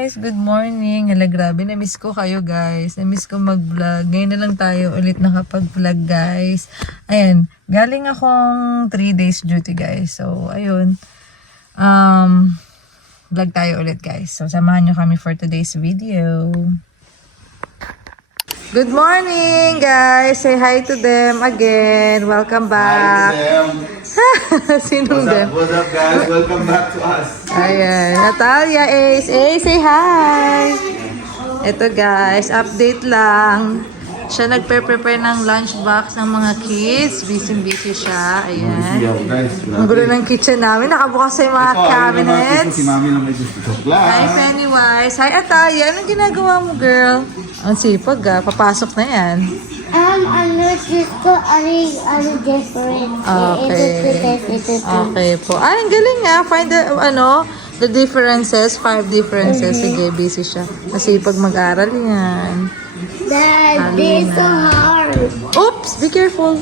guys! Good morning! Hala, grabe. Na-miss ko kayo guys. Na-miss ko mag-vlog. Ngayon na lang tayo ulit nakapag-vlog guys. Ayan. Galing akong 3 days duty guys. So, ayun. Vlog tayo ulit guys. So, samahan nyo kami for today's video. Good morning guys! Say hi to them again. Welcome back. Hi to them. Sinong them? What's up guys? Welcome back to us. Ayan, Natalia, Ace. Ace, say hi! Ito guys, update lang. Siya nagpe-prepare ng lunchbox ng mga kids. Busy-busy siya. Ayan. Ang gulo ng kitchen namin. Nakabukas sa yung mga cabinets. Si Mami lang may gusto chocolate. Hi, Pennywise. Hi, Atalia. Anong ginagawa mo, girl? Ang sipag, Papasok na yan. Ano, just ko, ano different. Okay. Okay po. Ay, ang galing nga. Find the differences. 5 differences. Sige, busy siya. Masipag mag-aral yan. Dad, this so hard. Oops! Be careful.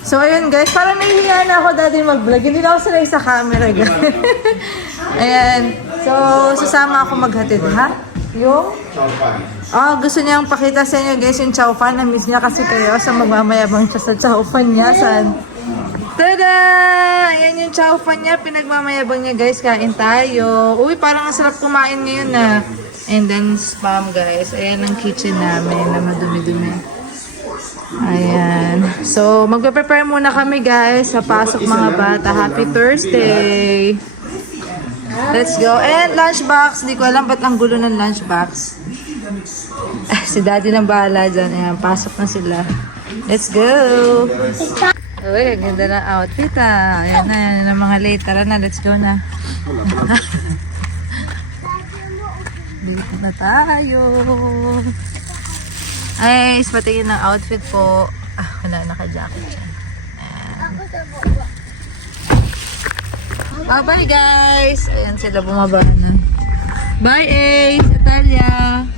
So, ayun guys. Parang nahihiya na ako dati mag-vlog. Hindi na ako sanay sa camera, guys. Ayan. So, sasama ako maghatid, ha? Yung? Gusto niyang pakita sa inyo guys yung chow fan. Na-miss niya kasi kayo. So, magmamayabang siya sa chow fan niya. Saan? Tada! Ayan yung chow fan niya. Pinagmamayabang niya guys. Kain tayo. Uy, parang ang sarap kumain ngayon na. And then spam guys. Ayan ang kitchen namin na madumi-dumi. Ayan. So, magpe-prepare muna kami guys sa pasok mga bata. Happy Thursday! Let's go. And lunchbox. Hindi ko alam ba't ang gulo ng lunchbox. Si daddy nang bahala dyan. Ayan, pasok na sila. Let's go! Uy, ang ganda ng outfit Ayan na, yan ang mga late. Tara na, let's go na. Dito na tayo. Ay, patingin ng outfit po. Wala, naka-jacket siya. Bye guys! Ayan sila, bumaba na. Bye Ace! Natalia!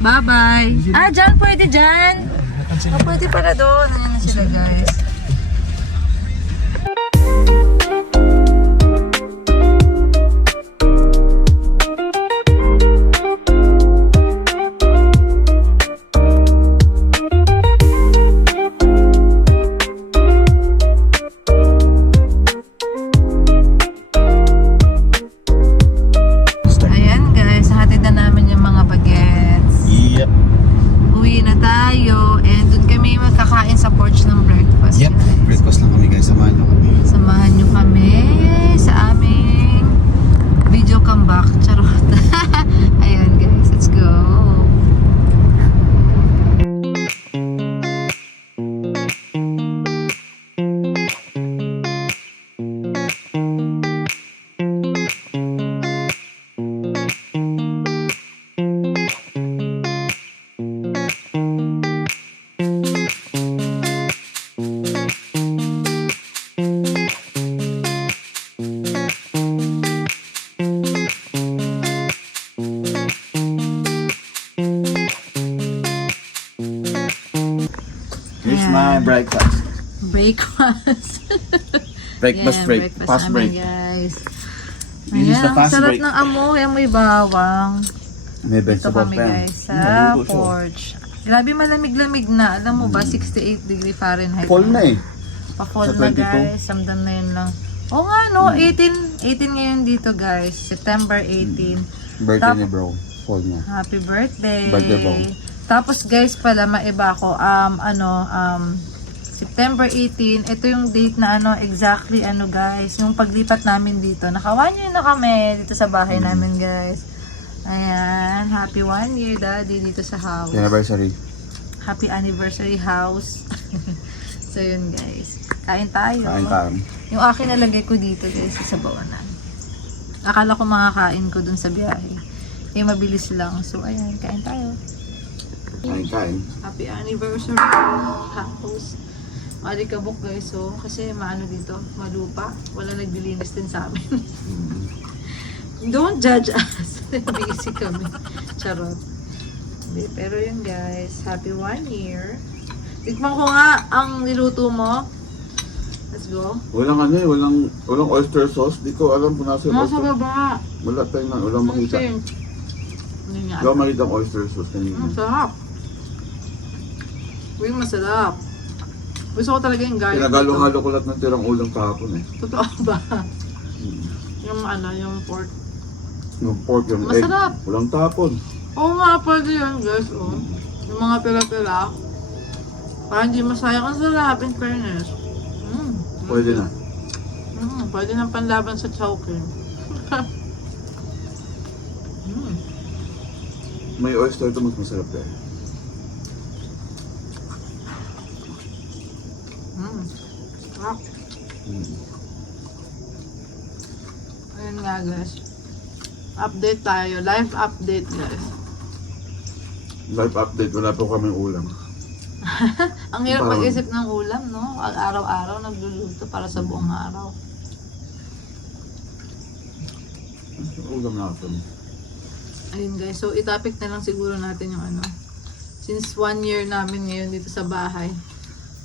Bye-bye! Dyan pwede dyan! Pwede pala doon. Ayan na sila guys. Samahan nyo kami sa aming video comeback. Charot. Ayan guys, let's go. Here's my breakfast. Breakfast. Breakfast Yeah, break. breakfast Fast namin, break. guys. This is the Ayan, fast sarap break. ng amoy. Amoy bawang. May Ito vegetable kami pa. guys sa Naluto siya. porch. Grabe malamig-lamig na. Alam mo ba, 68 degree Fahrenheit. Fall na eh. Pa-fall Sa na 22. guys. Samdam na yun lang. Oo nga no, 18 ngayon dito guys. September 18. Birthday ni bro. Fall na. Happy birthday. Birthday bro. Tapos guys pala, maiba ko. September 18, ito yung date na exactly guys, yung paglipat namin dito. Naka 1 year na kami dito sa bahay namin guys. Ayan, happy 1 year daddy dito sa house. Anniversary. Happy anniversary house. So yun guys, kain tayo. Kain tayo. Yung akin nalagay ko dito guys sa bawanan. Akala ko makakain ko dun sa biyahe. Eh mabilis lang. So ayan, kain tayo. Kain. Happy anniversary house. Malikabok guys, so kasi maano dito, malupa. Wala naglilinis din sa amin. Don't judge us. Busy kami. Charot. Hindi, pero yun guys, happy 1 year. Tikman ko nga ang niluto mo. Let's go. Walang oyster sauce. Di ko alam kung nasa yung Nasa oyster. baba. Wala tayong walang makita. Okay. Hindi nga. Hindi ako makita ang oyster sauce kanina. Sarap. Uy, masarap. Gusto ko talaga yung garlic. Pinagalo-halo ko lahat ng tirang ulam kahapon eh. Totoo ba? Yung ano, yung pork. Yung pork, yung Masarap. egg. Walang tapon. Oo nga, pwede yan guys. Oh. Yung mga pila-pila. Parang hindi masayang. Ang sarap in fairness. Pwede na. Pwede nang panlaban sa chowking. May oyster ito, mas masarap eh. Sarap. Ayun nga guys. Update tayo. Live update guys. Live update, wala po kaming ulam. Ang hirap Parang- mag-isip ng ulam, no? Araw-araw nagluluto para sa buong araw. Ulam na ako. Ayun guys, so itapik na lang siguro natin yung ano. Since 1 year namin ngayon dito sa bahay.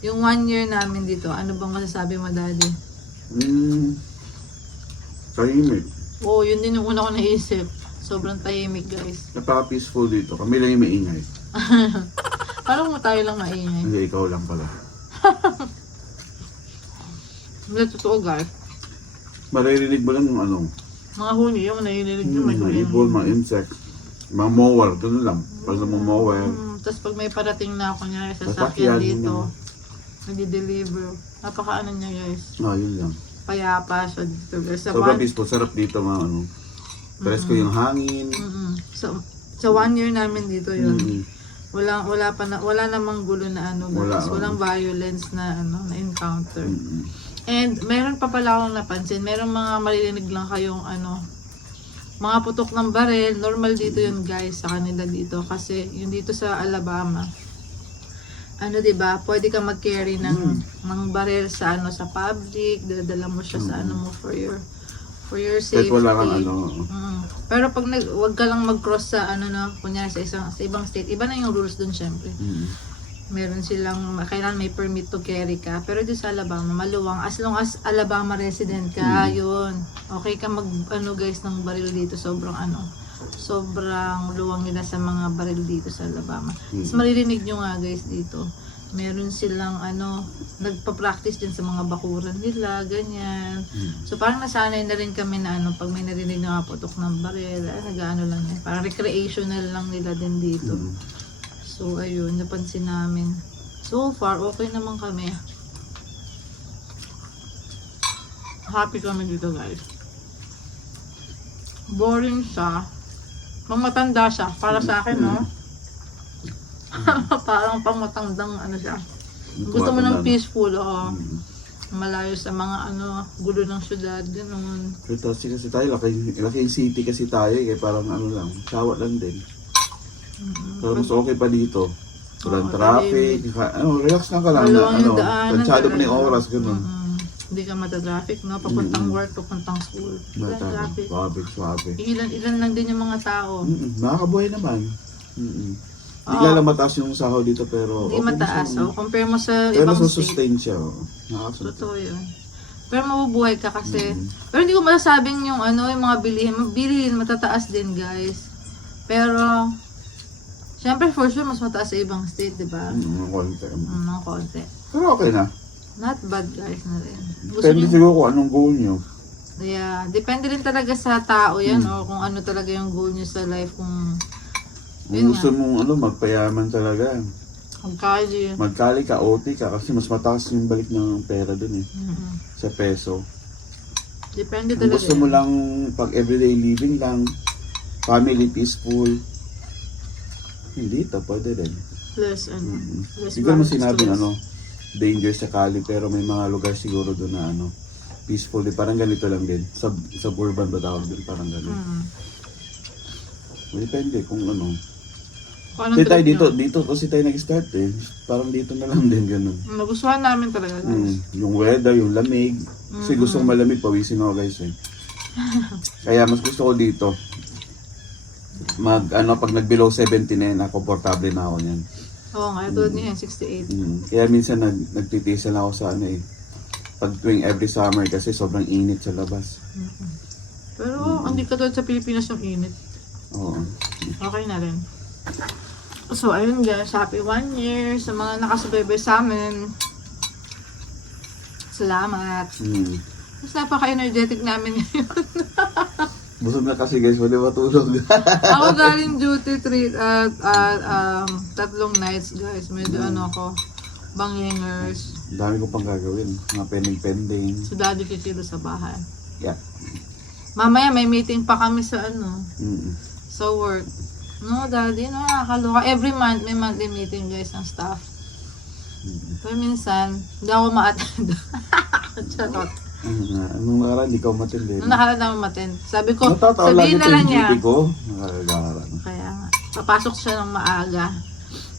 Yung 1 year namin dito, ano bang masasabi mo, Daddy? Tahimik. Oo, yun din yung una ko naisip. Sobrang tahimik guys. Napaka-peaceful dito. Kami lang yung maingay. Parang mo tayo lang maingay. Hindi, ikaw lang pala. Hindi, totoo guys. Maririnig mo lang yung ano, Mga huni, yung nahililig yung may mga ibon, mga insect, mga mower, doon lang. Pag na mower, Tapos pag may parating na ako niya, Sasakyan, sasakyan dito, yun. nag-deliver. Napaka ano niya guys. yun lang. Payapa siya dito guys. Sa Sobrang one- peaceful, sarap dito mga ano. Presko yung hangin. sa 1 year namin dito yun. Mm. Wala namang gulo na ano guys. Wala. Walang violence na ano na encounter. Mm. And meron pa pala akong napansin, merong mga maririnig lang kayong ano, mga putok ng baril. Normal dito yun guys sa kanila dito kasi yung dito sa Alabama. Ano 'di ba? Pwede ka mag-carry ng baril sa ano sa public, dadala mo siya sa ano mo for your Kahit safety. wala kang ano. Pero pag wag ka lang mag-cross sa ano na kunya sa ibang state, iba na yung rules doon syempre. Meron silang kailangan may permit to carry ka. Pero dito sa Alabama, maluwang. As long as Alabama resident ka, yun. Okay ka mag ano guys ng baril dito, sobrang luwang nila sa mga baril dito sa Alabama. Tapos maririnig nyo nga guys dito. Meron silang ano, nagpa-practice din sa mga bakuran nila, ganyan. So parang nasanay na rin kami na ano, pag may narinig na putok ng baril, nag-ano lang yan. Parang recreational lang nila din dito. So ayun, napansin namin. So far, okay naman kami. Happy kami dito guys. Boring siya. Pang matanda siya, para sa akin, no? Parang pang matandang ano siya. Gusto mo ng peaceful, malayo sa mga ano, gulo ng syudad, gano'n. Pero kasi tayo, laking city kasi tayo eh, parang ano lang, sawa lang din. Pero mas okay pa dito. Walang traffic, relax lang ka lang. Maluwang yung daanan Tansyado mo na yung talaga. oras, ganun. Hindi ka matatraffic, no? Papuntang work, papuntang school. Walang traffic. Suabe. Ilan lang din yung mga tao. Nakakabuhay naman. Hindi lang mataas yung sahod dito pero Hindi mataas. Compare mo sa Pero ibang state. nasusustain siya. Nakakasunod. Totoo yun. Pero mabubuhay ka kasi. Pero hindi ko masasabing yung ano, yung mga bilihin matataas din guys. Pero, syempre for sure mas mataas sa ibang state, di ba? Konti. Ng konti. Pero okay na. Not bad guys na rin. Depende siguro kung anong goal nyo. Yeah, depende rin talaga sa tao yan o kung ano talaga yung goal nyo sa life. Kung Kung gusto mong magpayaman talaga. magkali. Magkali ka, OT ka kasi mas mataas yung balik ng pera dun eh. Sa peso. Depende Kung talaga. gusto mo lang pag everyday living lang, family peaceful, hindi ito, pwede rin. Less ano. Less Hindi ko naman violence, sinabing less. danger sa Cali, pero may mga lugar siguro doon na peaceful din. Parang ganito lang din. Suburban ba tawag din? Parang ganito. Depende kung ano. Kung anong Kasi tayo trip nyo. dito kasi tayo nag-start eh. Parang dito na lang din ganun. Nagustuhan namin talaga guys. Yung weather, yung lamig. Kasi gusto kong malamig, pawisin ako guys eh. Kaya mas gusto ko dito. Pag nag-below 70 na yun, komportable na ako niyan. Oo nga, tulad niya yan, 68. Kaya minsan nagtitiis na ako sa pag tuwing every summer kasi sobrang init sa labas. Pero hindi ka tulad sa Pilipinas yung init. Oo. Okay na rin. So, ayun guys. Happy 1 year sa mga nakasubaybay sa amin. Salamat. Mas napaka-energetic namin ngayon. Busog na kasi guys, wala matulog. Ako galing duty 3 at 3 nights guys. Medyo ano ako, bangingers. Ang dami ko pang gagawin. Mga pending. Si daddy kikilo sa bahay. Yeah. Mamaya may meeting pa kami sa Mm. sa work. No, daddy, nakakaloka. Every month, may monthly meeting guys ng staff. Pero minsan, hindi ako ma-attend. Charot. Anong nakaraan, di ka matindi. Nung nakaraan ako ma-attend. Sabi ko, Natatawa sabihin lagi na ito lang yung niya. duty ko. Nakakagaran. Kaya nga, papasok siya ng maaga.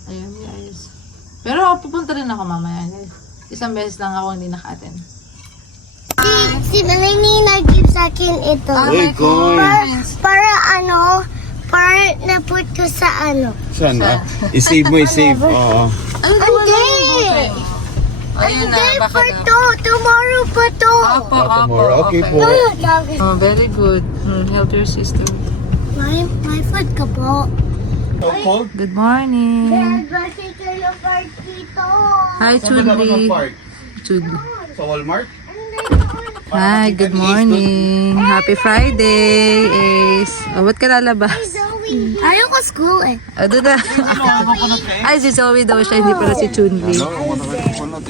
Ayun guys. Pero pupunta rin ako mamaya guys. Isang beses lang ako hindi naka-attend. Si Melanie nag-give sa akin ito. Hey, Koy! Para na-put ko sa ano. Saan ba? I-save mo, i-save. Oo. Ano naman Hindi! ang buhay mo? Ayun na, Hindi baka pa na. to. Tomorrow pa to. Opo, tomorrow. Okay po. Oh, very good. Help your sister. My food ka po. Good morning. Dad, bakit kayo partito? Hi, Chudli. Chudli. Sa Walmart? Hi, good morning. Happy Friday, Ace. Oh, ba't ka lalabas? Ayoko school eh. Doon na. Ay, si Zoe daw siya, hindi pala si Chunli.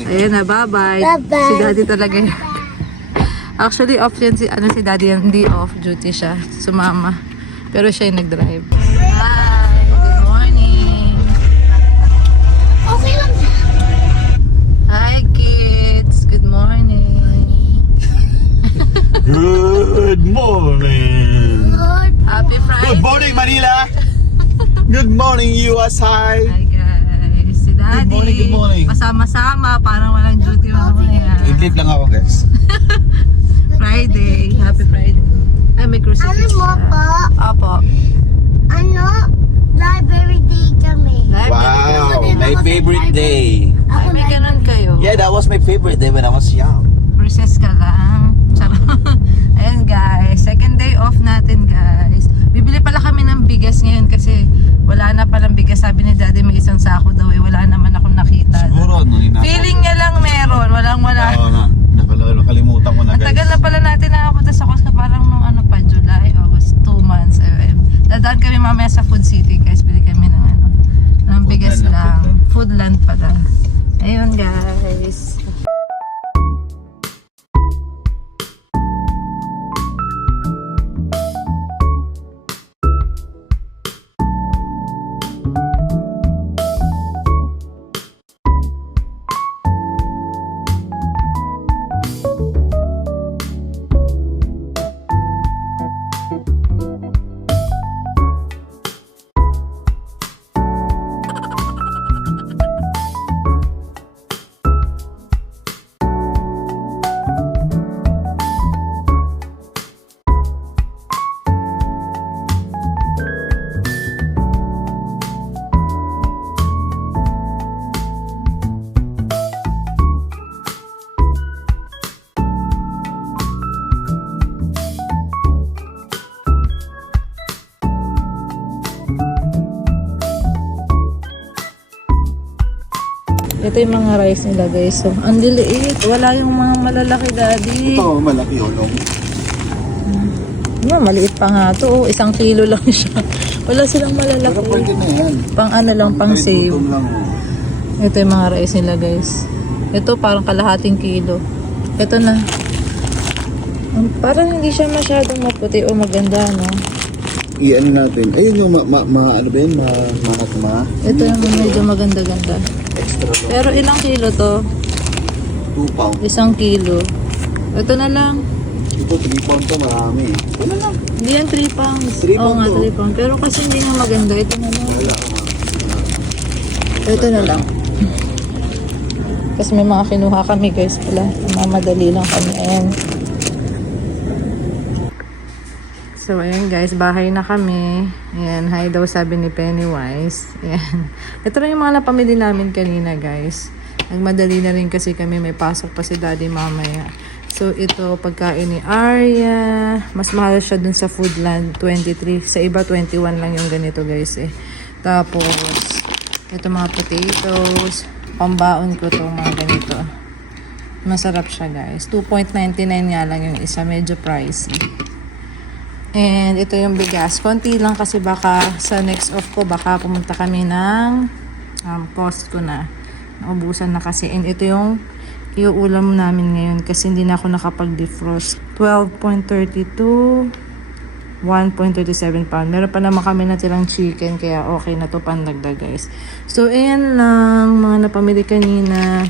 Ayun na, bye-bye. Bye-bye. Si Daddy talaga yun. Actually, off yan si Daddy, hindi off duty siya. Sumama. Pero siya yung nag-drive. Hi, good morning. Okay lang. Hi, kids. Good morning. Good morning! Happy Friday. Good morning, Manila! Good morning, USA! Hi, guys. Si Daddy. Good morning. Pasama-sama, parang walang duty mamaya. Idlip lang ako, guys. Friday. Happy Friday. Ay, may crucifix. Ano mo po? Opo. Ano? Library day kami. Wow, my favorite day. Ay, may ganun kayo. Yeah, that was my favorite day when I was young. Recess ka lang. Charot. Ayan guys, second day off natin guys. Bibili pala kami ng bigas ngayon kasi wala na palang bigas. Sabi ni Daddy may isang sako daw eh. Wala naman akong nakita. Siguro, no? Feeling niya lang meron. Walang wala. Oo nga, nakalimutan ko na, Ang guys. tagal na pala natin nakapunta sa Costco. Parang nung ano pa, July, August, 2 months. Dadaan kami mamaya sa Food City guys. Bili kami ng ano, ng bigas Foodland na, lang. Foodland pala. Ayun guys. Ito yung mga rice nila guys. So, ang liliit. Wala yung mga malalaki, Daddy. Ito, malaki ulong. No, maliit pa nga to. 1 kilo lang siya. Wala silang Pero malalaki. pwede na yan. Pang ano lang, pang Kahit save. gutom lang, oh. Ito yung mga rice nila guys. Ito parang kalahating kilo. Ito na. Parang hindi siya masyadong maputi o maganda, no? I-ano natin. Ayun yung ano ba yun? Ito yung medyo maganda-ganda. Extra lang. Pero ilang kilo to? 2 pound. 1 kilo. Ito na lang. Ito, 3 pound to, marami. Ano lang? Hindi yan 3 pounds. 3 Oo pound nga, to. 3 pounds. Pero kasi hindi nga maganda. Ito na lang. Wala ka Ito na lang. Kasi may mga kinuha kami guys pala. Mamadali lang kami. Ayan. So, ayan guys. Bahay na kami. Ayan. Hi daw sabi ni Pennywise. Ayan. Ito na yung mga napamili namin kanina guys. Nagmadali na rin kasi kami. May pasok pa si Daddy mamaya. So, ito pagkain ni Arya. Mas mahal siya dun sa Foodland, 23. Sa iba, 21 lang yung ganito guys eh. Tapos, ito mga potatoes. Pambaon ko tong mga ganito. Masarap siya guys. 2.99 nga lang yung isa. Medyo pricey. And ito yung bigas. Konti lang kasi baka sa next off ko, baka pumunta kami ng Costco na. Naubusan na kasi. And ito yung iuulam namin ngayon kasi hindi na ako nakapag-defrost. 12.32, 1.37 pound. Meron pa naman kami natirang chicken kaya okay na to pandagdag guys. So ayan lang mga napamili kanina.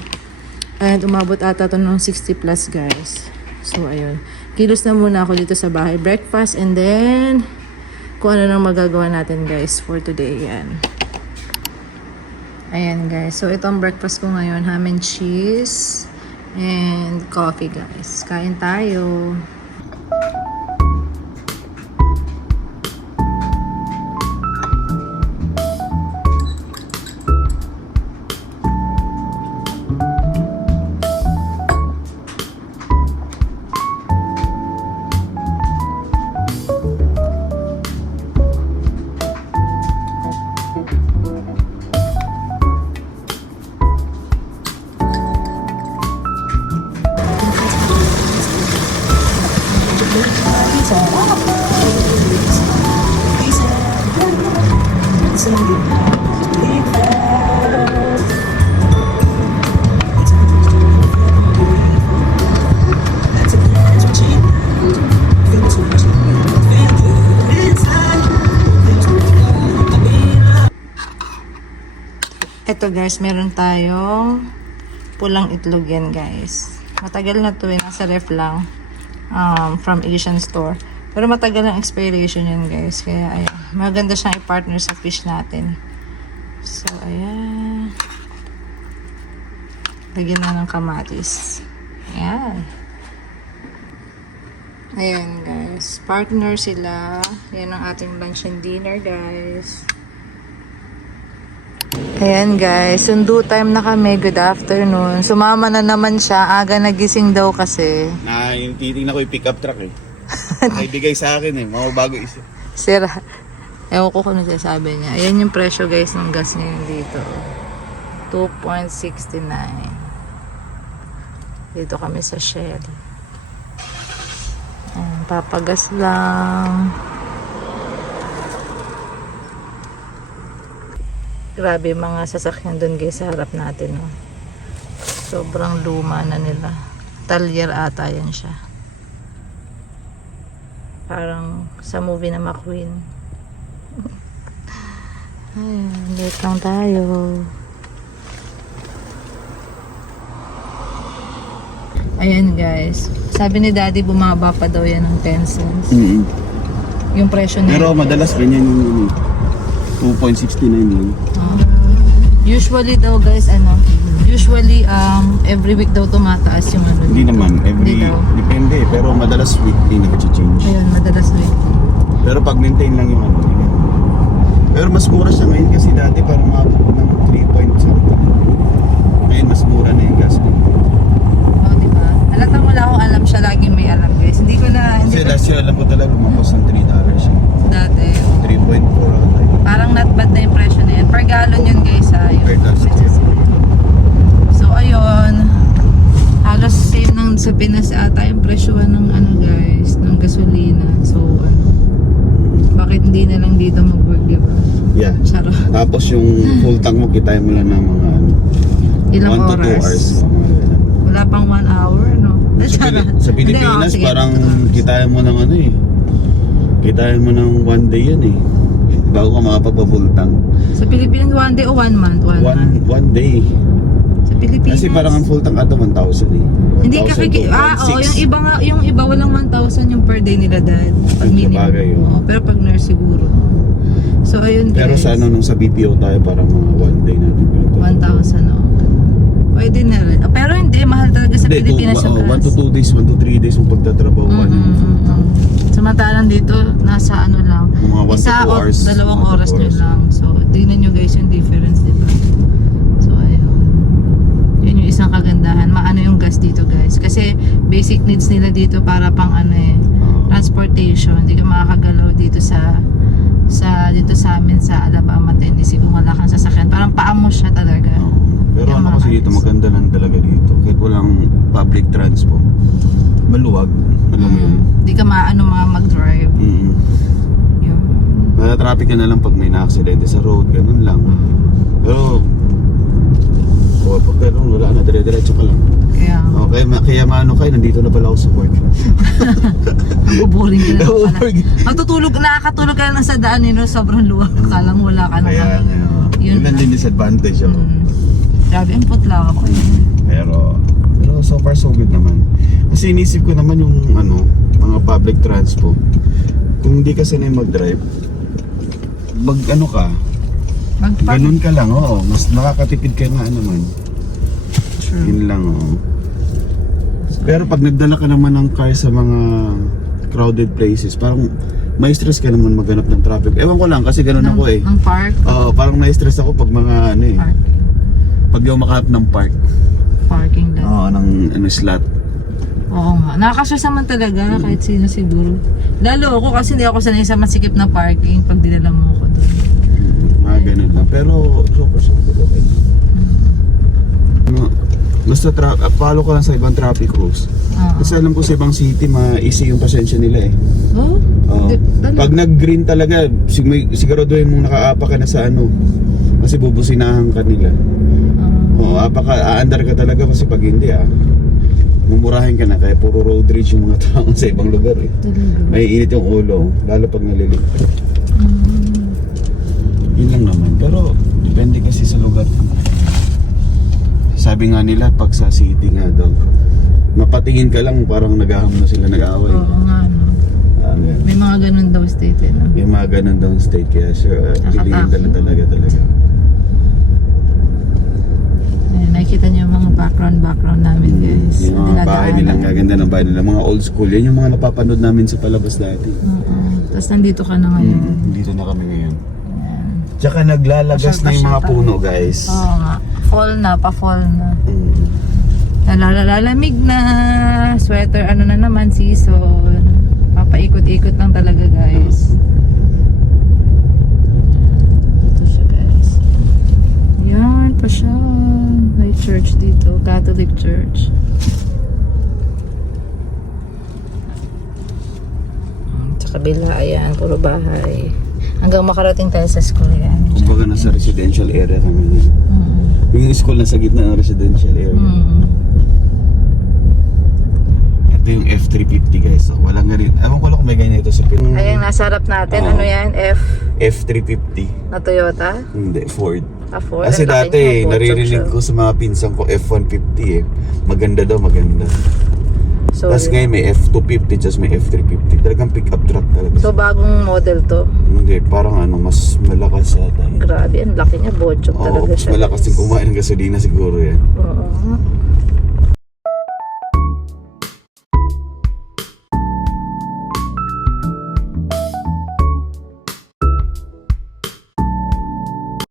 And umabot ata to ng 60 plus guys. So ayun. Kilos na muna ako dito sa bahay. Breakfast and then kung ano nang magagawa natin guys for today. Yan. Ayan guys. So itong breakfast ko ngayon. Ham and cheese. And coffee guys. Kain tayo. Ito guys, meron tayong pulang itlog yan guys. Matagal na to eh, nasa ref lang. From Asian store. Pero matagal ang expiration yan guys. Kaya ayan, maganda siyang i-partner sa fish natin. So ayan. Lagyan na ng kamatis. Ayan. Ayan guys. Partner sila. Yan ang ating lunch and dinner guys. Ayan guys, sundo time na kami. Good afternoon. Sumama na naman siya. Aga nagising daw kasi. Na yung titingnan ko yung pick-up truck eh. Naibigay sa akin eh, mga bago isa. Sira. Ewan ko kung ano sabi niya. Ayan yung presyo guys ng gas ngayon dito. 2.69. Dito kami sa Shell. Ayan, papagas lang. Grabe mga sasakyan doon guys sa harap natin. Oh. Sobrang luma na nila. Talyer ata yan siya. Parang sa movie na McQueen. Ayan, late lang tayo. Ayan guys. Sabi ni Daddy bumaba pa daw yan ng 10 cents. Yung presyo na Pero madalas ganyan yung 2.69 lang. Usually daw guys, usually every week daw tumataas yung ano. Hindi dito. naman, Hindi daw. depende. Pero madalas weekly nag-change. Ayun, madalas weekly. Pero pag maintain lang yung ano. Yun. Pero mas mura siya ngayon kasi dati parang mabot ng 3 point something. Ngayon mas mura na yung gas. Oh, di ba? Halatang wala akong alam siya, laging may alam guys. Hindi ko na, Kasi last year alam ko talaga lumabas ng $3 siya. dati. 3.4 ata. Parang not bad na yung presyo na yan. Per gallon yun guys ha. Per last year. So ayun. Halos same ng sa Pinas ata yung presyohan ng ano guys, ng gasolina. So ano, bakit hindi na lang dito mag-work, diba? Yeah. Charot. Tapos yung full tank mo, kita mo lang ng mga Ilang 1 to 2 oras? hours. Mga ganun. Wala pang 1 hour, no? Sa Pilipinas, Hindi, sige. parang kitain mo ng ano eh. Kitain mo ng 1 day yan eh. Bago ka makapagpa-full tank. Sa Pilipinas, 1 day o 1 month? 1 month. 1 day. Sa Pilipinas. Kasi parang ang full tank ata 1,000 eh. Hindi 1,000 kasi, to oo, 1,600. yung iba walang 1,000 yung per day nila dad. Pag Sa minimum. bagay, oh. Oo, pero pag nurse siguro. So ayun guys. Pero sa ano, nung sa BPO tayo, parang mga 1 day natin. 1,000 o. Pwede na rin. Pero hindi, mahal talaga sa Pilipinas yung 1 to gas. 2 days, 1 to 3 days yung pagtatrabaho ka ng full tank. Samantalang dito, nasa ano lang. Mga 1 to 2 Isa o hours. 2 1 to oras 2 nyo hours. lang. So, tingnan nyo guys yung difference, di ba? So, ayun. Yun yung isang kagandahan. Maano yung gas dito guys. Kasi basic needs nila dito para pang ano eh. transportation. Hindi ka makakagalaw dito sa dito sa amin sa Alabama, Tennessee kung wala kang sasakyan. Parang paamo siya talaga. Oo. Pero Yung ano mga kasi dito, alis. maganda lang talaga dito. Kahit walang public transport. Maluwag. Alam mo yun. Hindi ka maano mga mag-drive. Mm. Yun. Traffic ka na lang pag may na-aksidente sa road, ganun lang. Pero, pag ganun, wala na, dire-diretso ka lang. Kaya, Okay, kaya maano kayo, nandito na pala ako sa work. mabuboring ka na lang pala. Boring. Matutulog, nakakatulog ka na sa daan nino, sobrang luwag. Akalang wala ka na. Kaya nga, yun lang din disadvantage. Oh. Grabe, ang putla ako. Pero so far so good naman. Kasi inisip ko naman yung mga public transport. Kung hindi ka sanay mag-drive, ka, ganun ka lang, oo. Mas nakakatipid ka nga naman. True. Yun lang, oo. Pero pag nagdala ka naman ng car sa mga crowded places, parang may stress ka naman maghanap ng traffic. Ewan ko lang kasi ganun ako eh. Ang park. Oo, parang na-stress ako pag mga Park. pag di ako makahanap ng park. Parking lot. Oo, ng slot. Oo nga. Nakaka-stress naman talaga kahit sino siguro. Lalo ako kasi hindi ako sanay sa masikip na parking pag dinala mo ako doon. Mga ganun lang. Pero super okay. Basta follow ko lang sa ibang traffic rules. Kasi alam ko sa ibang city, ma-easy yung pasensya nila eh. Oh? Oo. Pag nag-green talaga, siguraduhin mong nakaapa ka na sa kasi bubusinahan ka nila. Oo, aandar ka talaga kasi pag hindi mumurahin ka na, kaya puro road rage yung mga tao sa ibang lugar eh. May init yung ulo, lalo pag naliligtad. Yun lang naman, pero depende kasi sa lugar. Sabi nga nila, pag sa city nga daw, mapatingin ka lang, parang nag-aham na sila, nag-aaway. Oo nga, no. May mga ganun daw state eh, no? May mga ganun daw state, kaya sure, piliin ka lang talaga. Ayan, nakikita niyo yung mga background namin, guys. Yung mga bahay nilang, gaganda ng bahay nila, mga old school, yan yung mga napapanood namin sa palabas dati. Oo. Tapos nandito ka na ngayon. Dito na kami ngayon. Tsaka naglalagas na yung mga puno, guys. Oo nga. Pa-fall na. Nalalalamig na. Sweater, na naman, season. Papaikot-ikot lang talaga, guys. Ito siya, guys. Yan, pa siya. May church dito. Catholic church. Sa kabila, ayan, puro bahay. Hanggang makarating tayo sa school yan. Kumbaga nasa residential area kami ngayon. Yung school nasa gitna ng residential area. Ito yung F350 guys. So, walang nga rin. Ewan ko lang kung may ganyan ito sa Pilipinas. Ayan, nasa harap natin. Oo. Ano yan? F350. Na Toyota? Hindi, Ford. Ford. Kasi Ang laki dati, niya, naririnig boat ko sa mga pinsan ko F150 eh. Maganda daw, maganda. So, Tapos ngayon may F250, just may F350. Talagang pick-up truck talaga. so bagong model to. Hindi, parang mas malakas ata. Grabe, ang laki niya. Bochok Oo, talaga mas siya. malakas din kumain ng gasolina siguro yan. Oo.